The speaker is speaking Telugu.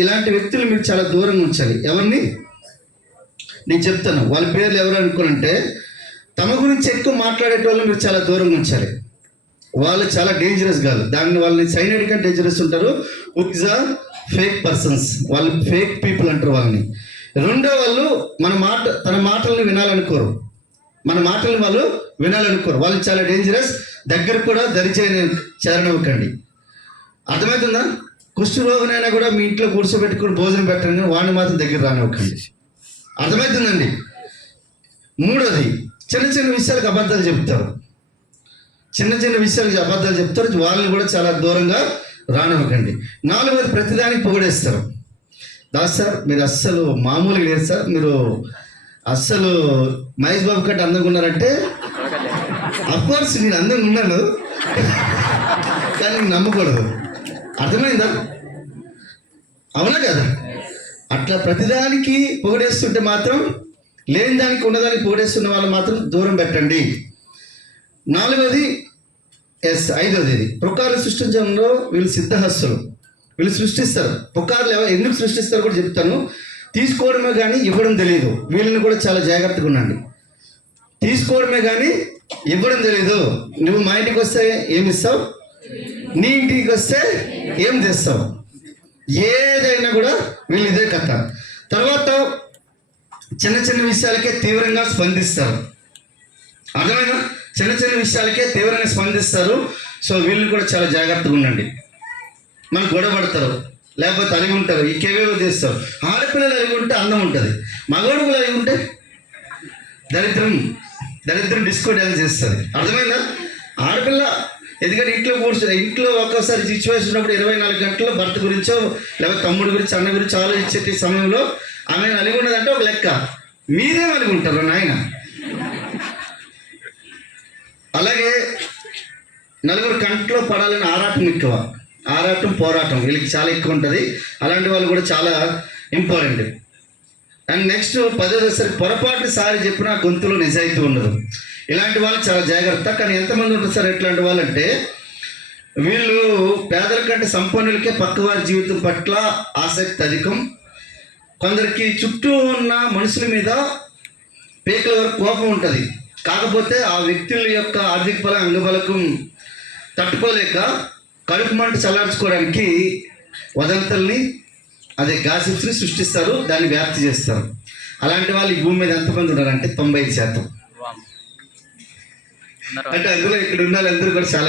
ఇలాంటి వ్యక్తులు మీరు చాలా దూరంగా ఉంచాలి. ఎవరిని నేను చెప్తాను, వాళ్ళ పేర్లు ఎవరు అనుకోనంటే తమ గురించి ఎక్కువ మాట్లాడేటోళ్ళు మీరు చాలా దూరంగా ఉంచాలి. వాళ్ళు చాలా డేంజరస్ కాదు, దాన్ని వాళ్ళని సైనైడ్ కంటే డేంజరస్ ఉంటారు. ఇస్ అ ఫేక్ పర్సన్స్, వాళ్ళు ఫేక్ పీపుల్ అంటారు వాళ్ళని. రెండో వాళ్ళు తన మాటల్ని వినాలనుకోరు, మన మాటలు వాళ్ళు వినాలనుకోరు. వాళ్ళు చాలా డేంజరస్, దగ్గర కూడా చేరనివ్వకండి. అర్థమవుతుందా? కుష్ఠరోగినైనా కూడా మీ ఇంట్లో కూర్చోబెట్టుకుని భోజనం పెట్టండి, కానీ వాడిని మాత్రం దగ్గర రానివ్వకండి. అర్థమవుతుందండి? మూడోది, చిన్న చిన్న విషయాలకు అబద్ధాలు చెప్తారు. చిన్న చిన్న విషయాలకు అబద్ధాలు చెప్తారు, వాళ్ళని కూడా చాలా దూరంగా రానివ్వకండి. నాలుగోది, ప్రతిదానికి పొగిడేస్తారు. దాస్ సార్ మీరు అస్సలు మామూలుగా లేదు సార్, మీరు అస్సలు మహేష్ బాబు కంటే అందంగా ఉన్నారంటే అఫ్కోర్స్ నేను అందంగా ఉన్నాను, కానీ నమ్మకూడదు. అర్థమైందా? అవునా కదా? అట్లా ప్రతిదానికి పొగిడేస్తుంటే మాత్రం, లేని దానికి ఉన్నదానికి పొగిడేస్తున్న వాళ్ళు మాత్రం దూరం పెట్టండి. నాలుగోది, ఐదోది, ఇది పుకార్లు సృష్టించడంలో వీళ్ళు సిద్ధహస్తులు. వీళ్ళు సృష్టిస్తారు పుకార్లు. ఎందుకు సృష్టిస్తారో కూడా చెప్తాను. తీసుకోవడమే కానీ ఇవ్వడం తెలియదు. వీళ్ళని కూడా చాలా జాగ్రత్తగా ఉండండి. తీసుకోవడమే కానీ ఇవ్వడం తెలియదు. నువ్వు మా ఇంటికి వస్తే ఏమి ఇస్తావు, నీ ఇంటికి వస్తే ఏం తెస్తావు, ఏదైనా కూడా వీళ్ళు ఇదే కథ. తర్వాత చిన్న చిన్న విషయాలకే తీవ్రంగా స్పందిస్తారు. అర్థమైనా? చిన్న చిన్న విషయాలకే తీవ్రంగా స్పందిస్తారు. సో వీళ్ళు కూడా చాలా జాగ్రత్తగా ఉండండి. మనకు గొడవ పడతారు, లేకపోతే అలిగి ఉంటారు, ఇంకేవేవో చేస్తారు. ఆడపిల్లలు అలిగి ఉంటే అందం ఉంటుంది, మగవాడుగులు అలిగి ఉంటే దరిద్రం డిస్కో డ్యాన్స్ చేస్తుంది. అర్థమైందా? ఆడపిల్ల ఎందుకంటే ఇంట్లో ఒక్కోసారి సిచ్యువేషన్ ఉన్నప్పుడు 24 గంటలు భర్త గురించో లేకపోతే తమ్ముడి గురించి అన్న గురించి ఆలోచించే సమయంలో ఆమె అలిగి ఉన్నదంటే ఒక లెక్క, మీరేం అలిగి ఉంటారు నాయన. అలాగే నలుగురు కంట్లో పడాలని ఆరాటం ఎక్కువ, ఆరాటం పోరాటం వీళ్ళకి చాలా ఎక్కువ ఉంటుంది. అలాంటి వాళ్ళు కూడా చాలా ఇంపార్టెంట్. అండ్ నెక్స్ట్ 10వ పొరపాటు సారి చెప్పిన గొంతులో నిజాయితీ ఉండదు. ఇలాంటి వాళ్ళు చాలా జాగ్రత్త. కానీ ఎంతమంది ఉంటారు సార్ ఇట్లాంటి వాళ్ళంటే, వీళ్ళు పేదల కంటే సంపన్నులకే పక్కవారి జీవితం పట్ల ఆసక్తి అధికం. కొందరికి చుట్టూ ఉన్న మనుషుల మీద పీకల వరకు కోపం ఉంటుంది. కాకపోతే ఆ వ్యక్తుల యొక్క ఆర్థిక బలం అంగబలం తట్టుకోలేక కడుపు మంట చల్లార్చుకోవడానికి వదంతుల్ని, అదే గాసిప్స్ని సృష్టిస్తారు, దాన్ని వ్యాప్తి చేస్తారు. అలాంటి వాళ్ళు ఈ భూమి మీద ఎంతమంది ఉన్నారంటే 95%. అంటే అందులో ఇక్కడ ఉన్న వాళ్ళందరూ కూడా చాలా